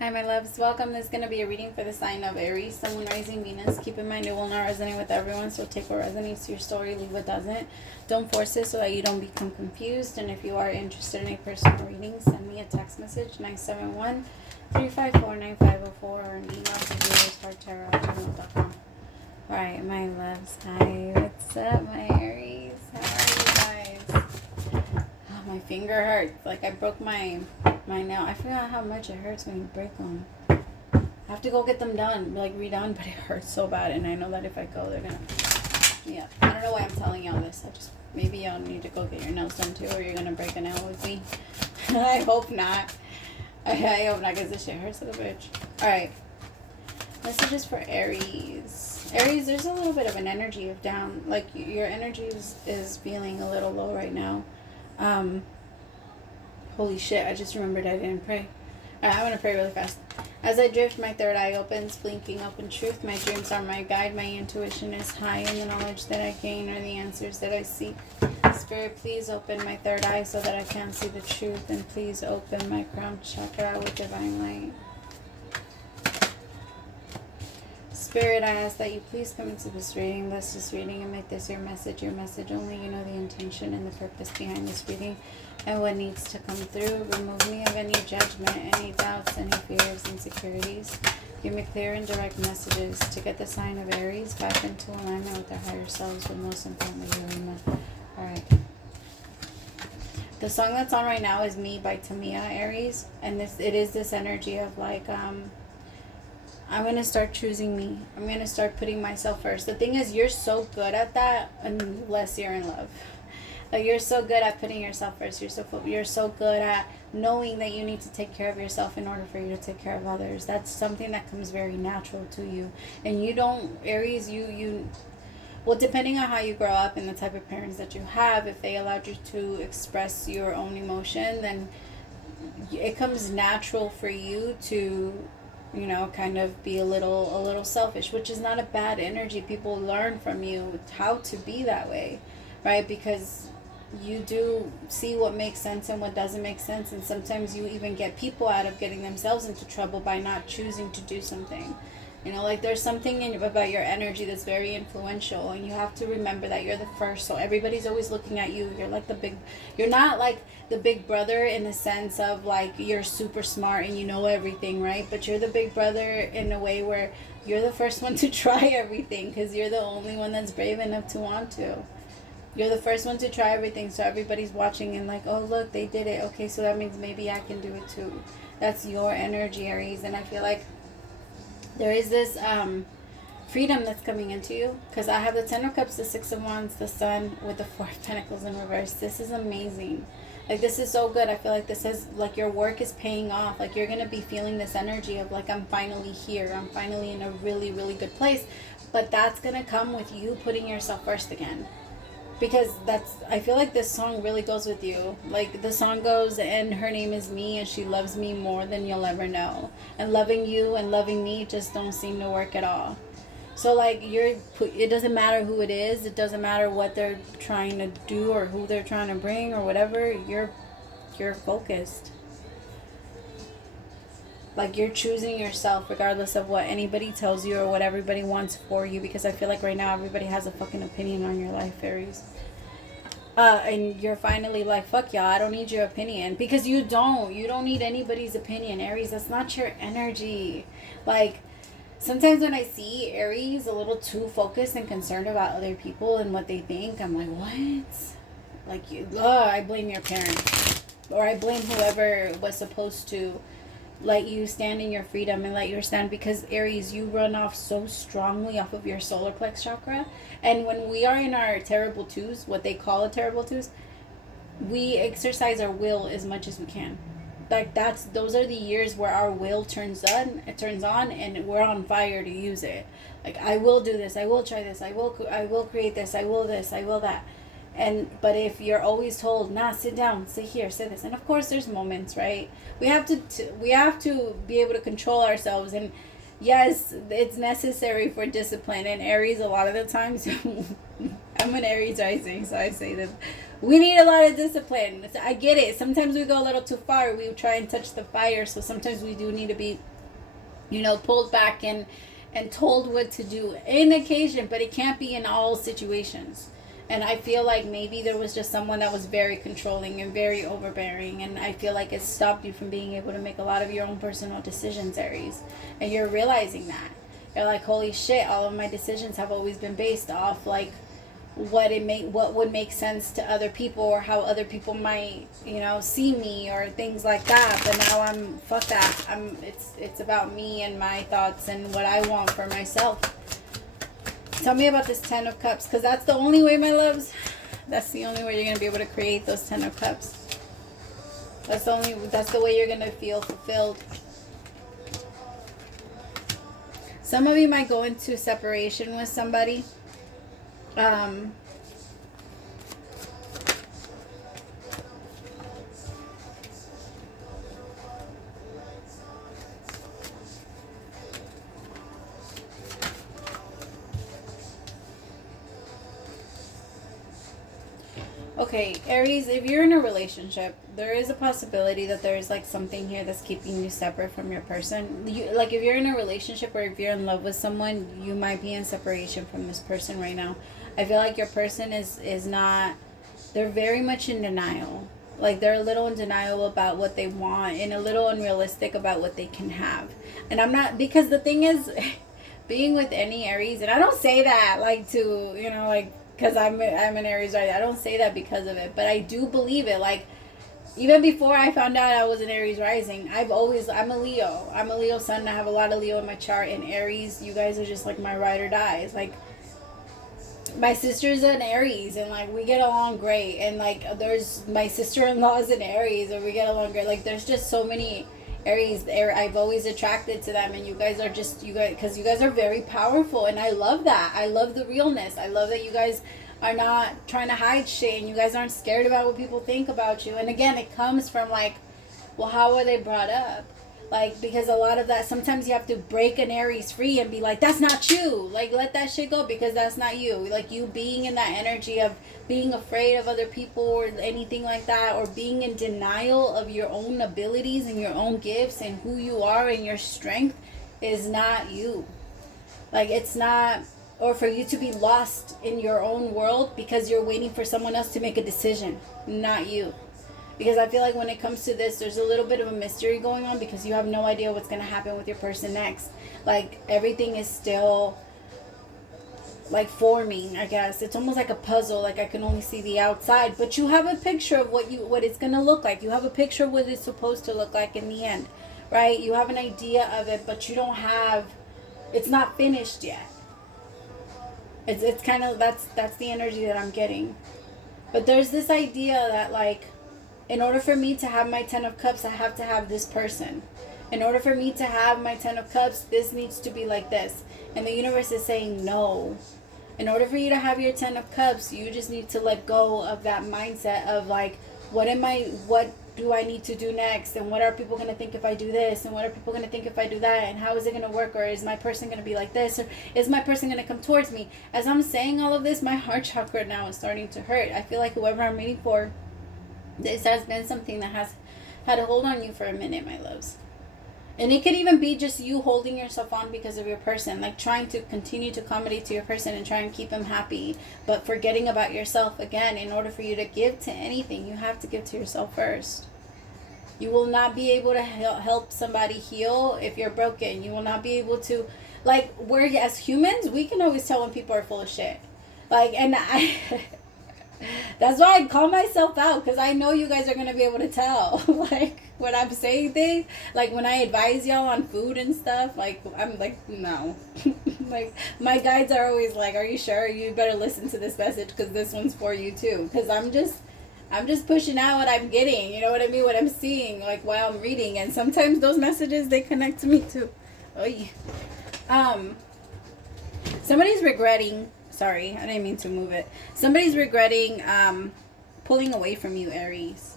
Hi, my loves. Welcome. This is going to be a reading for the sign of Aries, Sun, Moon, Rising, Venus. Keep in mind it will not resonate with everyone, so take what resonates to your story, leave what doesn't. Don't force it so that you don't become confused. And if you are interested in a personal reading, send me a text message, 971-354-9504, or an email to HealersHeartTarot@gmail.com. Alright, my loves. Hi, what's up, my Aries? How are you guys? Oh, my finger hurts. Like, I broke my nail. I forgot how much it hurts when you break them. I have to go get them done, like redone, but it hurts so bad. And I know that if I go, they're gonna, yeah. I don't know why I'm telling y'all this. Maybe y'all need to go get your nails done too, or you're gonna break a nail with me. I hope not. I hope not, because this shit hurts like a bitch. Alright. Messages for Aries. Aries, there's a little bit of an energy of down. Like, your energy is feeling a little low right now. Holy shit, I just remembered I didn't pray. Alright, I'm going to pray really fast. As I drift, my third eye opens, blinking open truth. My dreams are my guide. My intuition is high, and the knowledge that I gain are the answers that I seek. Spirit, please open my third eye so that I can see the truth, and please open my crown chakra with divine light. Spirit, I ask that you please come into this reading, bless this reading, and make this your message only. You know the intention and the purpose behind this reading and what needs to come through. Remove me of any judgment, any doubts, any fears, insecurities. Give me clear and direct messages to get the sign of Aries back into alignment with their higher selves, but most importantly, human. Alright. The song that's on right now is Me by Tamia, Aries. And it is this energy of like, I'm going to start choosing me. I'm going to start putting myself first. The thing is, you're so good at that unless you're in love. Like, you're so good at putting yourself first. You're so good at knowing that you need to take care of yourself in order for you to take care of others. That's something that comes very natural to you. And you don't, Aries, well, depending on how you grow up and the type of parents that you have, if they allowed you to express your own emotion, then it comes natural for you to, you know, kind of be a little selfish, which is not a bad energy. People learn from you how to be that way, right? Because you do see what makes sense and what doesn't make sense, and sometimes you even get people out of getting themselves into trouble by not choosing to do something. You know, like, there's something about your energy that's very influential, and you have to remember that you're the first, so everybody's always looking at you. You're like you're not like the big brother in the sense of like you're super smart and you know everything, right? But you're the big brother in a way where you're the first one to try everything, because you're the only one that's brave enough to want to. You're the first one to try everything, so everybody's watching and like, oh look, they did it. Okay, so that means maybe I can do it too. That's your energy, Aries, and I feel like there is this freedom that's coming into you, because I have the Ten of Cups, the Six of Wands, the Sun with the Four of Pentacles in reverse. This is amazing. Like, this is so good. I feel like this is like your work is paying off. Like, you're gonna be feeling this energy of like, I'm finally here, I'm finally in a really, really good place. But that's gonna come with you putting yourself first again, because I feel like this song really goes with you. Like, the song goes, and her name is Me, and she loves me more than you'll ever know, and loving you and loving me just don't seem to work at all. So like, it doesn't matter who it is, it doesn't matter what they're trying to do or who they're trying to bring or whatever, you're focused. Like, you're choosing yourself regardless of what anybody tells you or what everybody wants for you, because I feel like right now everybody has a fucking opinion on your life, Aries. And you're finally like, fuck y'all, I don't need your opinion, because you don't need anybody's opinion, Aries. That's not your energy. Like, sometimes when I see Aries a little too focused and concerned about other people and what they think, I'm like, what? Like, I blame your parents, or I blame whoever was supposed to let you stand in your freedom and let you stand, because Aries, you run off so strongly off of your solar plex chakra. And when we are in our terrible twos, what they call a terrible twos, we exercise our will as much as we can. Like, those are the years where our will turns on, and we're on fire to use it. Like, I will do this, I will try this, I will create this, I will that. But if you're always told, nah, sit down, sit here, sit this, and of course there's moments, right? We have to be able to control ourselves, and yes, it's necessary for discipline. And Aries, a lot of the times I'm an Aries rising, so I say that we need a lot of discipline. I get it. Sometimes we go a little too far. We try and touch the fire. So sometimes we do need to be, pulled back and told what to do in occasion, but it can't be in all situations. And I feel like maybe there was just someone that was very controlling and very overbearing, and I feel like it stopped you from being able to make a lot of your own personal decisions, Aries. And you're realizing that. You're like, holy shit, all of my decisions have always been based off like what would make sense to other people, or how other people might, see me, or things like that. But now fuck that. It's about me and my thoughts and what I want for myself. Tell me about this 10 of Cups, because that's the only way, my loves. That's the only way you're going to be able to create those 10 of Cups. That's the way you're going to feel fulfilled. Some of you might go into separation with somebody. Okay, Aries, if you're in a relationship, there is a possibility that there is like something here that's keeping you separate from your person. Like if you're in a relationship, or if you're in love with someone, you might be in separation from this person right now. I feel like your person is not, they're very much in denial. Like they're a little in denial about what they want, and a little unrealistic about what they can have. And I'm not, because the thing is, being with any Aries, and I don't say that like to, like, because I'm an Aries, right? I don't say that because of it, but I do believe it. Like, even before I found out I was an Aries rising, I'm a Leo. I'm a Leo sun. I have a lot of Leo in my chart. And Aries, you guys are just like my ride or dies. Like, my sister's an Aries, and like we get along great. And like there's my sister-in-law is an Aries, and we get along great. Like there's just so many Aries there. I've always attracted to them, and you guys are just, because you guys are very powerful, and I love that. I love the realness. I love that you guys are not trying to hide shit, and you guys aren't scared about what people think about you. And again, it comes from like, well, how were they brought up? Like, because a lot of that, sometimes you have to break an Aries free and be like, that's not you. Like, let that shit go, because that's not you. Like, you being in that energy of being afraid of other people or anything like that, or being in denial of your own abilities and your own gifts and who you are and your strength is not you. Like, it's not, or for you to be lost in your own world because you're waiting for someone else to make a decision, not you. Because I feel like when it comes to this, there's a little bit of a mystery going on, because you have no idea what's going to happen with your person next. Like, everything is still, like, forming, I guess. It's almost like a puzzle. Like, I can only see the outside. But you have a picture of what it's going to look like. You have a picture of what it's supposed to look like in the end, right? You have an idea of it, but you don't have, it's not finished yet. It's kind of, that's the energy that I'm getting. But there's this idea that, like, in order for me to have my 10 of Cups, I have to have this person. In order for me to have my 10 of Cups, this needs to be like this. And the universe is saying no. In order for you to have your 10 of Cups, you just need to let go of that mindset of like, what do I need to do next? And what are people going to think if I do this? And what are people going to think if I do that? And how is it going to work? Or is my person going to be like this? Or is my person going to come towards me? As I'm saying all of this, my heart chakra now is starting to hurt. I feel like whoever I'm reading for, this has been something that has had a hold on you for a minute, my loves. And it could even be just you holding yourself on because of your person, like trying to continue to accommodate to your person and try and keep them happy, but forgetting about yourself. Again, in order for you to give to anything, you have to give to yourself first. You will not be able to help somebody heal if you're broken. You will not be able to, like, we're, as humans, we can always tell when people are full of shit. Like, and that's why I call myself out, because I know you guys are going to be able to tell. Like, when I'm saying things, like when I advise y'all on food and stuff, like, I'm like, no. Like, my guides are always like, are you sure? You better listen to this message, because this one's for you too. Because I'm just pushing out what I'm getting, you know what I mean? What I'm seeing, like, while I'm reading. And sometimes those messages, they connect to me too. Oh, yeah. Somebody's regretting. Sorry, I didn't mean to move it. Somebody's regretting pulling away from you, Aries.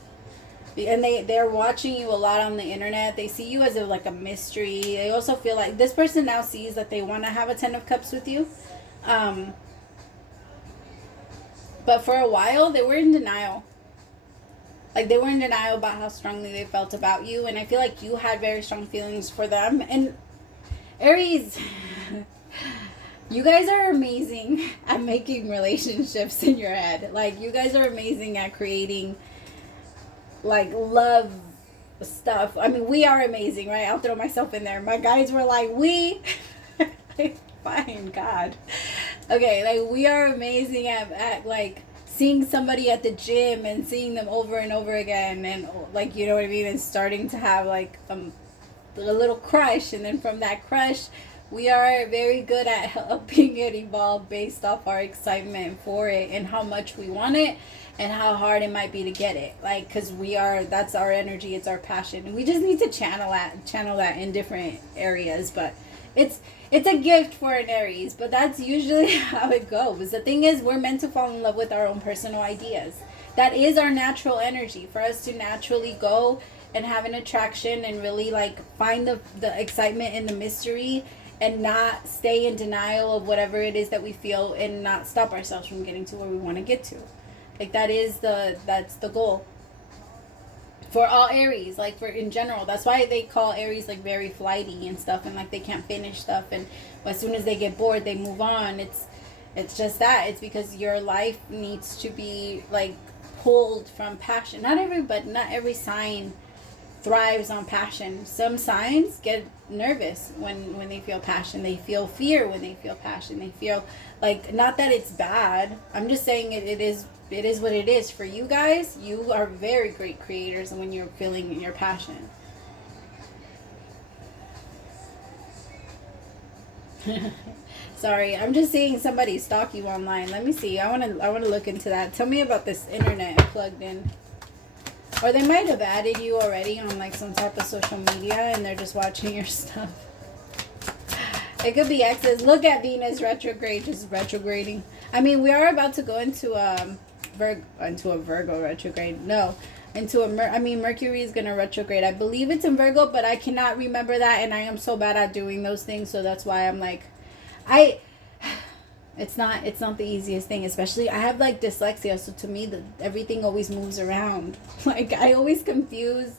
And they're watching you a lot on the internet. They see you as like a mystery. They also feel like this person now sees that they want to have a 10 of Cups with you. But for a while, they were in denial. Like, they were in denial about how strongly they felt about you. And I feel like you had very strong feelings for them. And Aries, you guys are amazing at making relationships in your head. Like, you guys are amazing at creating, like, love stuff. I mean, we are amazing, right? I'll throw myself in there. My guys were like, we... Fine, God. Okay, like, we are amazing at like, seeing somebody at the gym and seeing them over and over again. And, like, you know what I mean? And starting to have, like, a little crush. And then from that crush... we are very good at helping it evolve based off our excitement for it and how much we want it and how hard it might be to get it. Like, because that's our energy, it's our passion. We just need to channel that in different areas. But it's a gift for an Aries, but that's usually how it goes. The thing is, we're meant to fall in love with our own personal ideas. That is our natural energy, for us to naturally go and have an attraction and really, like, find the excitement and the mystery, and not stay in denial of whatever it is that we feel, and not stop ourselves from getting to where we want to get to. Like, that's the goal for all Aries, like, for in general. That's why they call Aries, like, very flighty and stuff, and, like, they can't finish stuff, and as soon as they get bored, they move on. It's just that. It's because your life needs to be, like, pulled from passion. Not every sign thrives on passion. Some signs get nervous when they feel passion. They feel fear when they feel passion. They feel, like, not that it's bad. I'm just saying it is what it is. For you guys, you are very great creators when you're feeling your passion. Sorry, I'm just seeing somebody stalk you online. Let me see. I want to look into that. Tell me about this internet plugged in. Or they might have added you already on, like, some type of social media and they're just watching your stuff. It could be exes. Look at Venus retrograde, just retrograding. I mean, we are about to go into a Virgo retrograde. No, Mercury is going to retrograde. I believe it's in Virgo, but I cannot remember that, and I am so bad at doing those things, so that's why I'm like, it's not the easiest thing, especially I have, like, dyslexia, so to me everything always moves around. Like, I always confuse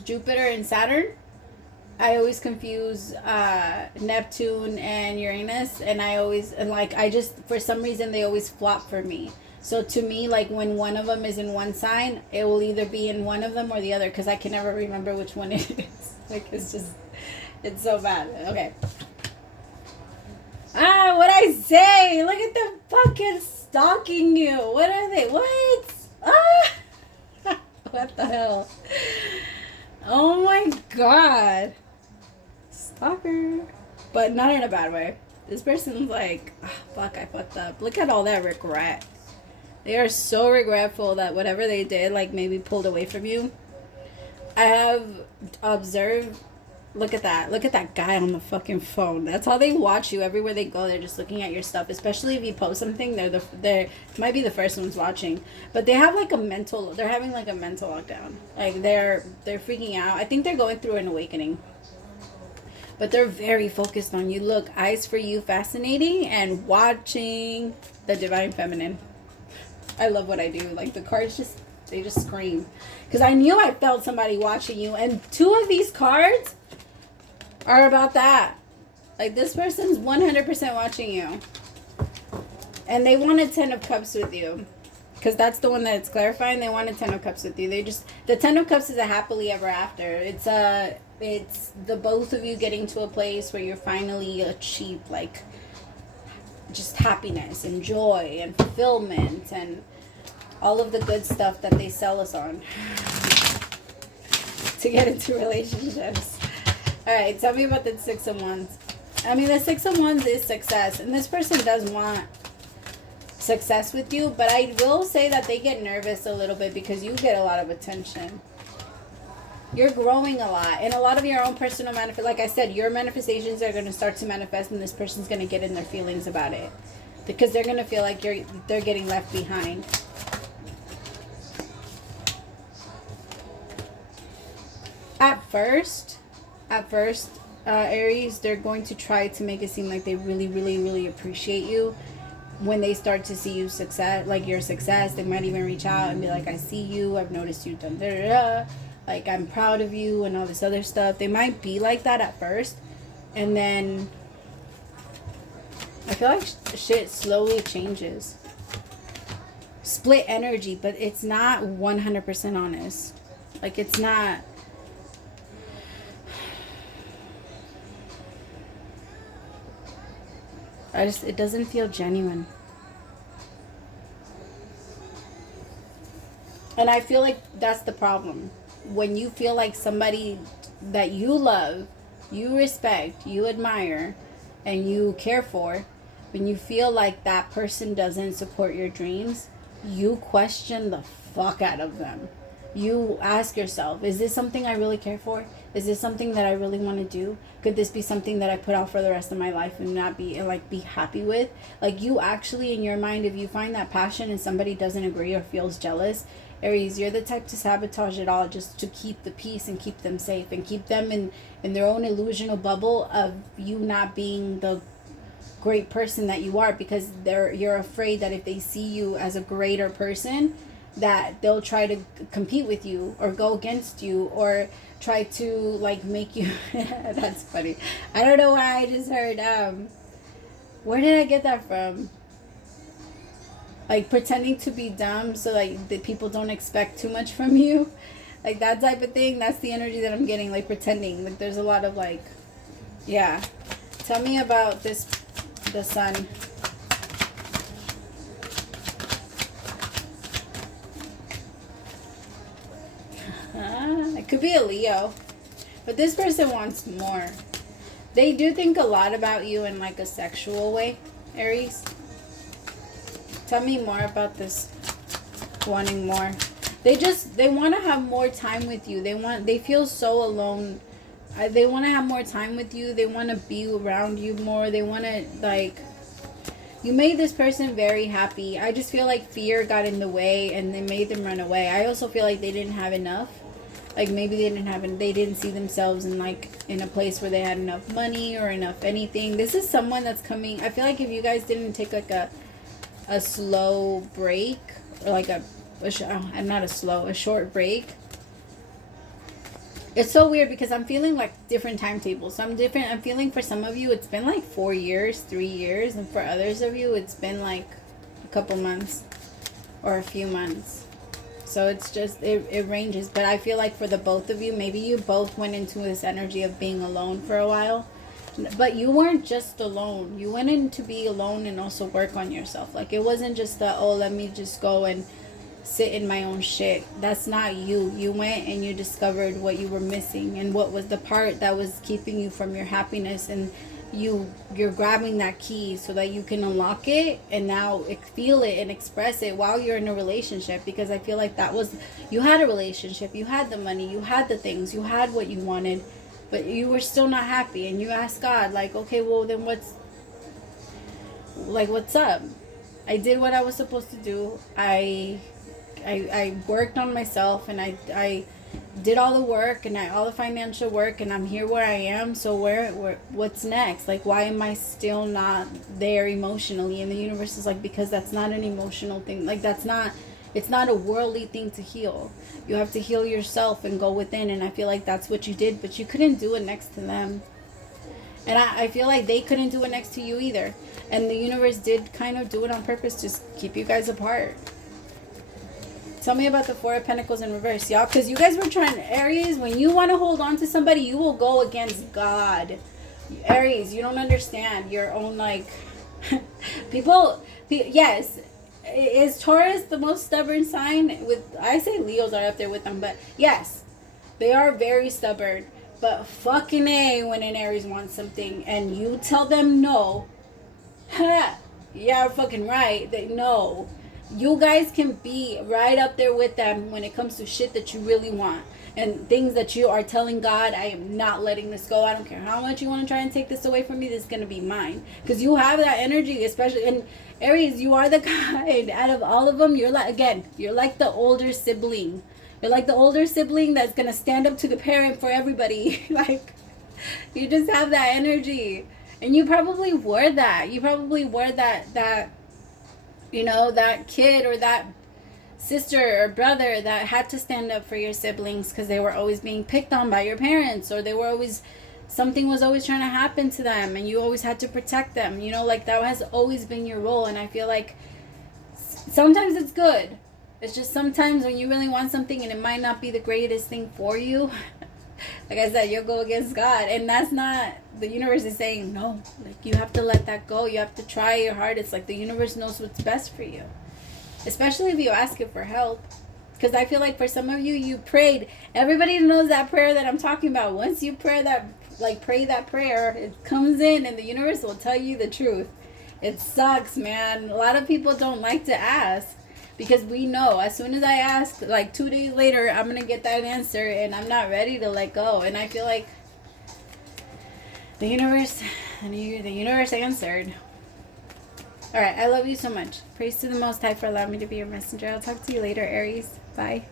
Jupiter and Saturn. I always confuse Neptune and Uranus, and I just, for some reason, they always flop for me. So to me, like, when one of them is in one sign, it will either be in one of them or the other, because I can never remember which one it is. Like, it's so bad. Okay. What'd I say? Look at them fucking stalking you. What are they? What? What the hell? Oh my God. Stalker. But not in a bad way. This person's like, fuck, I fucked up. Look at all that regret. They are so regretful that whatever they did, like, maybe pulled away from you. I have observed. Look at that. Look at that guy on the fucking phone. That's how they watch you. Everywhere they go, they're just looking at your stuff. Especially if you post something, they're might be the first ones watching. But they have, like, they're having, like, a mental lockdown. Like, they're freaking out. I think they're going through an awakening. But they're very focused on you. Look, eyes for you, fascinating, and watching the Divine Feminine. I love what I do. Like, the cards they just scream. Because I knew I felt somebody watching you. And 2 of these cards are about that. Like, this person's 100% watching you. And they want a 10 of Cups with you. Because that's the one that's clarifying. They want a 10 of Cups with you. The 10 of Cups is a happily ever after. It's the both of you getting to a place where you're finally achieve, like, just happiness and joy and fulfillment and all of the good stuff that they sell us on to get into relationships. Alright, tell me about the 6 of Wands. I mean, the 6 of Wands is success. And this person does want success with you. But I will say that they get nervous a little bit because you get a lot of attention. You're growing a lot. And a lot of your own personal like I said, your manifestations are going to start to manifest. And this person's going to get in their feelings about it. Because they're going to feel like they're getting left behind. At first, Aries, they're going to try to make it seem like they really, really, really appreciate you. when they start to see you success, like your success, they might even reach out and be like, I see you, I've noticed you done da da da, like I'm proud of you and all this other stuff. They might be like that at first, and then I feel like shit slowly changes. Split energy, but it's not 100% honest. Like, it's not. It doesn't feel genuine. And I feel like that's the problem. When you feel like somebody that you love, you respect, you admire, and you care for, when you feel like that person doesn't support your dreams, you question the fuck out of them. You ask yourself, is this something I really care for? Is this something that I really want to do? Could this be something that I put out for the rest of my life and not be happy with? Like, you actually, in your mind, if you find that passion and somebody doesn't agree or feels jealous, Aries, you're the type to sabotage it all just to keep the peace and keep them safe and keep them in their own illusional bubble of you not being the great person that you are, because you're afraid that if they see you as a greater person, that they'll try to compete with you or go against you or try to like make you that's funny. I don't know why I just heard where did I get that from? Like pretending to be dumb so like the people don't expect too much from you. Like that type of thing. That's the energy that I'm getting, like pretending. Like there's a lot of like, yeah. Tell me about the sun. It could be a Leo, but this person wants more. They do think a lot about you in like a sexual way, Aries. Tell me more about this wanting more. They want to have more time with you. They feel so alone. They want to have more time with you. They want to be around you more. They want to like, you made this person very happy. I just feel like fear got in the way and they made them run away. I also feel like they didn't have enough. Like maybe they didn't see themselves in like in a place where they had enough money or enough anything. This is someone that's coming. I feel like if you guys didn't take like a slow break or like a short break. It's so weird because I'm feeling like different timetables. So I'm feeling for some of you it's been like 4 years, 3 years, and for others of you it's been like a couple months or a few months. So it's just, it ranges. But I feel like for the both of you, maybe you both went into this energy of being alone for a while. But you weren't just alone. You went in to be alone and also work on yourself. Like it wasn't just that, oh, let me just go and sit in my own shit. That's not you. You went and you discovered what you were missing and what was the part that was keeping you from your happiness, and you're grabbing that key so that you can unlock it and now feel it and express it while you're in a relationship. Because I feel like you had a relationship, you had the money, you had the things, you had what you wanted, but you were still not happy, and you asked God like, okay, well then what's up? I did what I was supposed to do. I worked on myself, and I did all the work and all the financial work, and I'm here where I am. So what's next? Like, why am I still not there emotionally? And the universe is like, because that's not an emotional thing. Like it's not a worldly thing to heal. You have to heal yourself and go within. And I feel like that's what you did, but you couldn't do it next to them. And I feel like they couldn't do it next to you either. And the universe did kind of do it on purpose, just keep you guys apart. Tell me about the Four of Pentacles in reverse, y'all. Because you guys were trying, Aries, when you want to hold on to somebody, you will go against God. Aries, you don't understand your own, like, yes. Is Taurus the most stubborn sign? I say Leos are up there with them, but yes, they are very stubborn. But fucking A, when an Aries wants something and you tell them no, yeah, fucking right, they know. You guys can be right up there with them when it comes to shit that you really want and things that you are telling God, I am not letting this go. I don't care how much you want to try and take this away from me. This is going to be mine. Because you have that energy, especially in Aries. You are the kind out of all of them. You're like the older sibling. You're like the older sibling that's going to stand up to the parent for everybody. Like, you just have that energy. And you probably were that. You probably were that You know, that kid or that sister or brother that had to stand up for your siblings because they were always being picked on by your parents, or they were always, something was always trying to happen to them and you always had to protect them. You know, like that has always been your role. And I feel like sometimes it's good. It's just sometimes when you really want something and it might not be the greatest thing for you, like I said, you'll go against God. And that's not, the universe is saying, no, like you have to let that go. You have to try your hardest. Like the universe knows what's best for you. Especially if you ask it for help. Because I feel like for some of you, you prayed. Everybody knows that prayer that I'm talking about. Once you pray that prayer, it comes in and the universe will tell you the truth. It sucks, man. A lot of people don't like to ask. Because we know as soon as I ask, like 2 days later, I'm going to get that answer and I'm not ready to let go. And I feel like the universe answered. All right, I love you so much. Praise to the Most High for allowing me to be your messenger. I'll talk to you later, Aries. Bye.